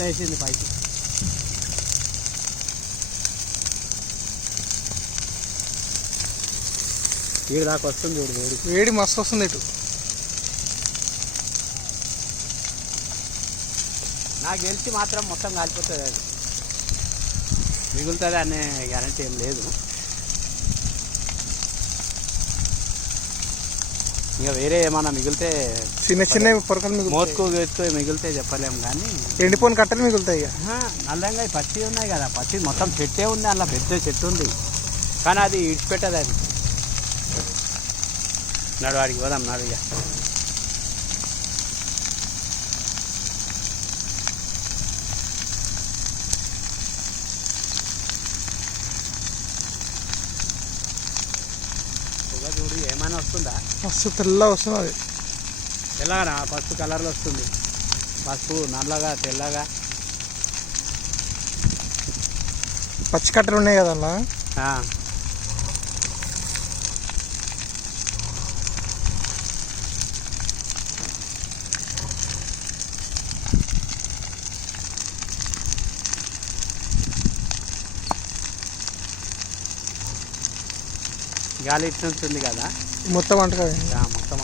వేసింది పైకి. వీడి దాకా వస్తుంది చూడు, వేడి వేడి మస్తు వస్తుంది ఇటు. నాకు గెలిచి మాత్రం మొత్తం కాలిపోతుంది, అది మిగులుతుంది అనే గ్యారంటీ ఏం లేదు. ఇంకా వేరే ఏమన్నా మిగిలితే చిన్న చిన్న పొరకలు మోతుకు ఎత్తుకు మిగిలితే చెప్పలేము, కానీ ఎండిపోయిన కట్టలు మిగులుతాయి. నల్లంగా పచ్చి ఉన్నాయి కదా, పచ్చి మొత్తం చెట్టే ఉంది, అలా పెద్ద చెట్టు ఉంది, కానీ అది ఇడిచిపెట్టదు. అది నడు వాడికి పోదాం, నడు ఇక. చూడు ఏమైనా వస్తుందా? మస్తు తెల్ల వస్తుంది. అది తెల్లగా పసుపు కలర్లో వస్తుంది, పసుపు నల్లగా తెల్లగా. పచ్చి కట్టలు ఉన్నాయి కదన్నా. గాలి ఇట్లుంటుంది కదా, మొత్తం అంట కదా, మొత్తం